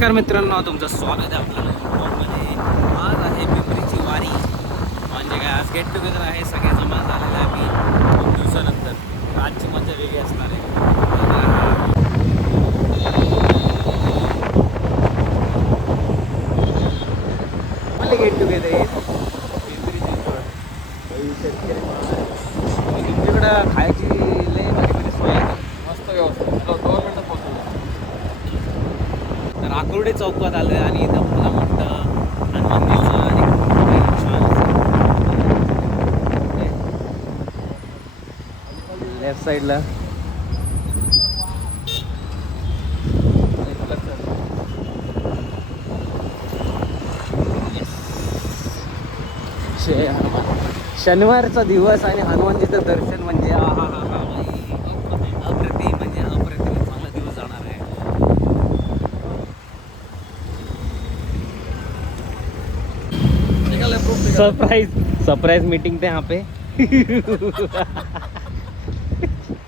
नमस्कार मित्रांनो, तुमचं स्वागत आहे आपल्याला ब्लॉगमध्ये. आज आहे पिंपरीची वारी. म्हणजे काय, आज गेट टुगेदर आहे. सगळे जमा झालेले आहे आम्ही खूप दिवसानंतर. आजची मजा वेगळी असणार आहे. मला गेट टुगेदर आहे पिंपरीची. तुमच्याकडं खायची लय भारी सोय आहे, मस्त व्यवस्था. 2 मिनटात पोहोचतो. तर आकुर्डे चौकात आलं आहे आणि इथं मला मोठं हनुमानजीचं आणि छान लेफ्ट साईडला शनिवारचा दिवस आणि हनुमानजीचं दर्शन म्हणजे अप्रतिम, म्हणजे अप्रतिम चांगला दिवस जाणार आहे. सरप्राइज मीटिंग थे यहाँ पे.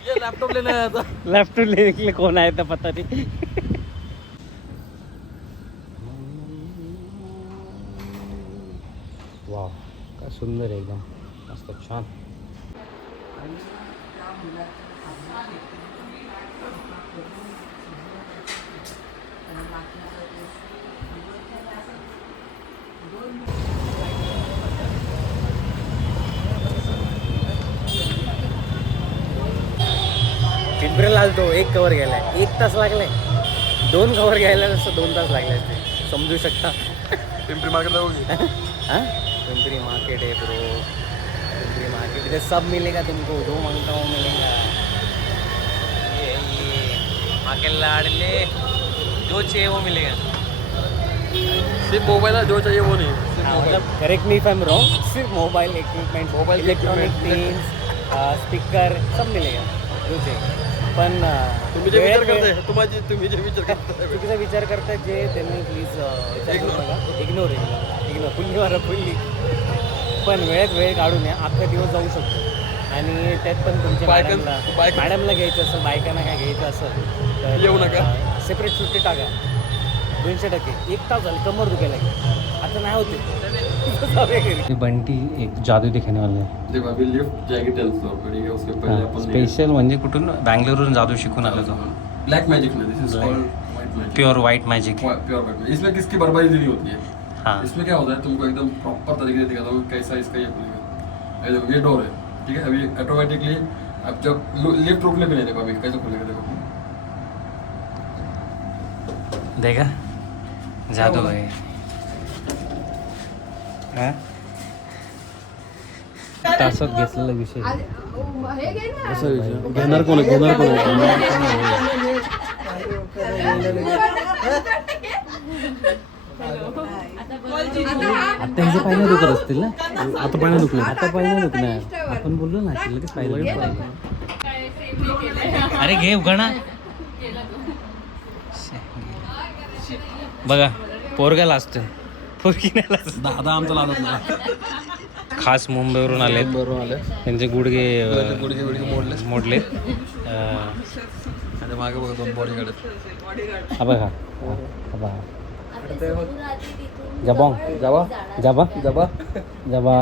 ये लैपटॉप लेने आया था. लैपटॉप लेने के लिए कौन आया था पता नहीं. वाव, काय सुंदर आहे एकदम, मस्त छान. पिंपरीला आलतो, 1 कवर घ्यायला 1 तास लागलाय. 2 कवर घ्यायला जसं 2 तास लागले असते, समजू शकता. पिंपरी मार्केट जाओगे? हाँ, पिंपरी मार्केट है ब्रो. पिंपरी मार्केट इधर सब मिलेगा तुमको, जो मांगता हूँ मिलेगा. ये आके लाडले जो चाहिए वो मिलेगा. सिर्फ मोबाइल है, जो चाहिए वो नहीं. मतलब correct me if I am wrong, सिर्फ mobile equipment, mobile electronic things, speaker सब मिलेगा जो चाहिए. पण तुम्ही जे विचार करताय, तुम्ही जे विचार करताय, चुकीचा विचार करताय जे त्यांनी प्लीज इग्नोर फुल्ली मारा फुल्ली. पण वेळेत वेळ काढून या, अख्खा दिवस जाऊ शकतो. आणि त्यात पण तुमच्या मॅडमला घ्यायचं असेल, बायकांना काय घ्यायचं असेल तर येऊ नका. सेपरेट सुट्टी टाका 200%. 1 तास झालं कमर दुखायला लागेल, आता नाही होते. बंटी एक जादू दिखाने वाला है. देखो अभी लिफ्ट जाएगी 10 फ्लोर पर, ठीक है. उसके पहले अपन स्पेशल म्हणजे कुठून, बँगलोरवरून जादू शिकून आला तो. ब्लैक मैजिक में, this is called white magic. Pure white magic. Pure white. इसमें किसकी बर्बादी नहीं होती है. हाँ, इसमें क्या होता है, तुमको एकदम प्रॉपर तरीके से दिखाता हूँ कैसा इसका ये खुलेगा. ये देखो, ये डोर है, ठीक है. अभी ऑटोमेटिकली अब जब लिफ्ट रोकने पे नहीं, देखो अभी कैसे खुलेगा, देखो. देखा जादू आहे. तासात घेतलेला विषय. घेणार कोण आता हे पाहिलं दुखत असतील ना. आता पाणी दुखलं. आता पाहिलं दुखणार. आपण बोललो ना लगेच पाहिलं. अरे घे उघडा. बघा पोरगा लाजतोय, पोरगी नाही लाजत. दादा आमचा लादत नाही. खास मुंबईवरून आले. त्यांचे गुडघे मोडले. आता मागे बघा 2 बॉडी गार्ड. हा बघा, हा बघा. जबॉंग जबा जबा जबा जबा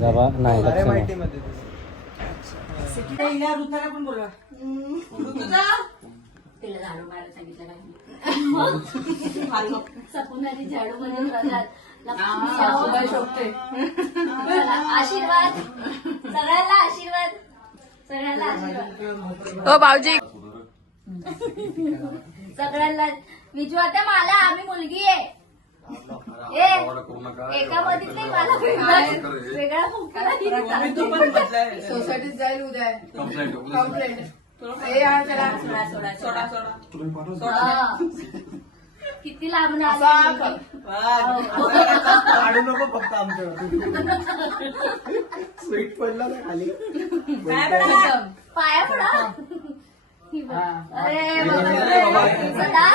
जबा नाही लक्ष नाही. आशीर्वाद सगळ्यांना, आशीर्वाद सगळ्यांना, आशीर्वाद. ओ भाऊजी सगळ्यांना. विजू आता मला, आम्ही मुलगी आहे. एका मध्ये नाही, मला वेगळा सोसायटीत जाईल उद्या. कंप्लेंट. किती लांब काढू नको फक्त आमच्यावर. स्वीट पडला ना खाली, पाया पडा. अरे सदा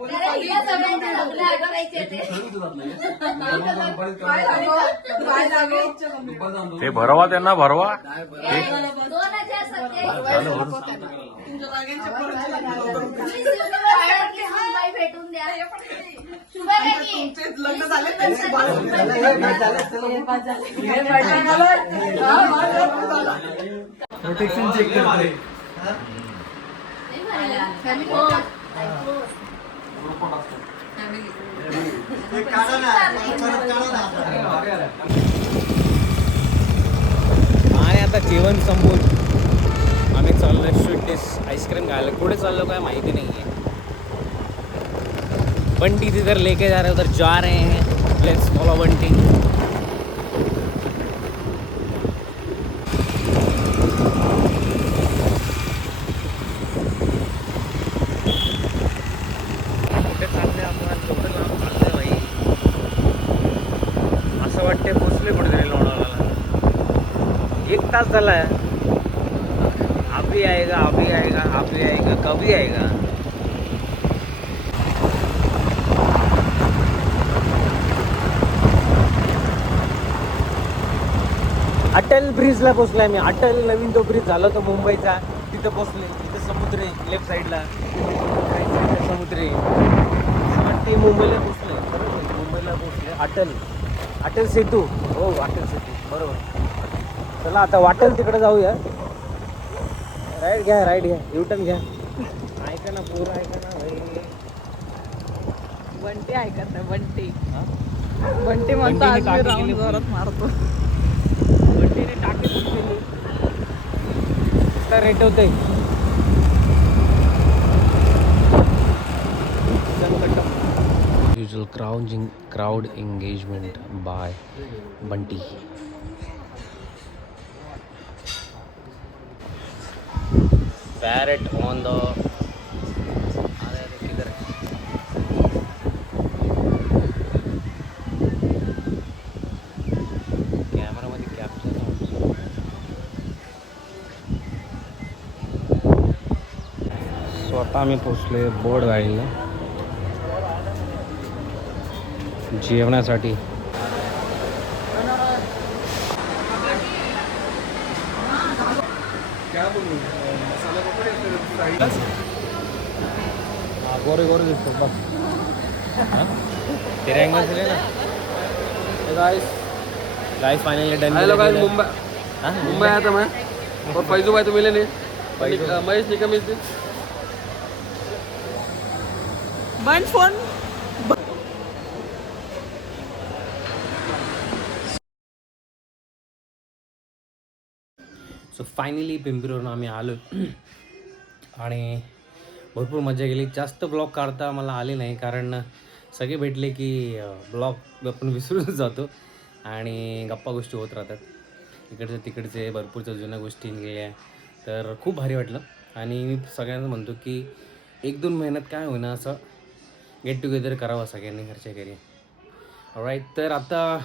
अरे इथं सगळ्यांचे लग्न आठवायचे ते. दुपारचा ते भरवा त्यांना भरवा 2027. तुम्ही शिवसेनेवर सुनबाई भेटून द्या. शुभाकाकी. लग्न झाले प्रोटेक्शन चेक करते. आणि आता जेवण संपवून आम्ही चाललोय स्वीट डिश आईस्क्रीम खायला. कुठे चाललो काय माहिती नाही आहे. बंटी जिधर लेके जा रहे उधर जा रहे हैं. Let's follow Bunty. कुठे चालले आपण? एवढं लांब चाललंय भाई. असं वाटते पोचले कुठेतरी लोणावळ्याला. 1 तास झाला है. अभी आएगा अभी आएगा अभी आएगा कभी आएगा. अटल ब्रिजला पोचलाय मी. अटल नवीन तो ब्रिज झाला तो मुंबईचा, तिथं पोचले. तिथं समुद्र आहे लेफ्ट साईडला, राईट साईडला समुद्र आहे. असं वाटते मुंबईला पोचले. बरोबर मुंबईला पोचले. अटल सेतू. हो अटल सेतू बरोबर. चला आता वाटेल तिकडे जाऊया. राईट घ्या राईट घ्या युटर्न घ्या. ऐका ना पोरं ऐका ना भाई. बंटी ऐकत नाही बंटी हा? बंटी म्हणतो आज बंटीने मी टाकी राऊंड केली जोरात मारतो. बंटीने टाकी फुटलेली. आता रेट होते. Usual crowd engagement by Bunty. Parrot on the. किधर है? कॅमेरामध्ये कॅप्चर. स्वतः आम्ही पोचले बोर्ड गाडीला जेवण्यासाठी. गोरे गोरे दिसतो बस. तेरे एंगल से लेना. Guys finally done. Hello guys, Mumbai हाँ मुंबई आया था मैं और फैजू भाई तो मिले नहीं. महेश निकम इस दिन. बंद फोन. सो फायनली पिंपरीवरून आम्ही आलो आणि भरपूर मजा केली. जास्त ब्लॉग काढता मला आले नाही कारण सगळे भेटले की ब्लॉग आपण विसरून जातो आणि गप्पा गोष्टी होत राहतात. इकडचे तिकडचे भरपूरच्या जुन्या गोष्टी निघाल्या तर खूप भारी वाटलं. आणि मी सगळ्यांना म्हणतो की 1-2 महिन्यात काय होईना असं गेट टुगेदर करावं सगळ्यांनी घरच्या घरी. राईट. तर आता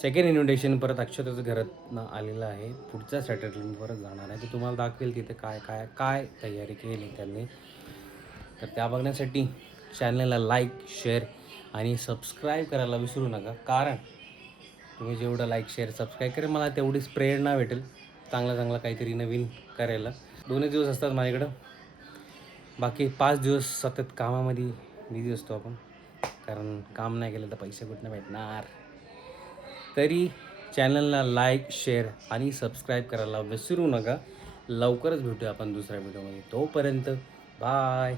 सेकंड इन्व्हिटेशन परत अक्षताचं घरातनं आलेलं आहे. पुढच्या सॅटर्डे मी परत जाणार आहे. ते तुम्हाला दाखवेल तिथे काय काय काय तयारी केली त्यांनी. तर त्या बघण्यासाठी चॅनलला लाईक शेअर आणि सबस्क्राईब करायला विसरू नका. कारण तुम्ही जेवढं लाईक शेअर सबस्क्राईब करेल मला तेवढीच प्रेरणा भेटेल चांगलं चांगलं काहीतरी नवीन करायला. 2 दिवस असतात माझ्याकडं. बाकी 5 दिवस सतत कामामध्ये बिझी असतो आपण. कारण काम नाही केलं तर पैसे कुठनं भेटणार. तरी चॅनलला लाईक शेअर आणि सबस्क्राईब करायला विसरू नका. लवकरच भेटूया आपण दुसऱ्या व्हिडिओमध्ये. तोपर्यंत बाय.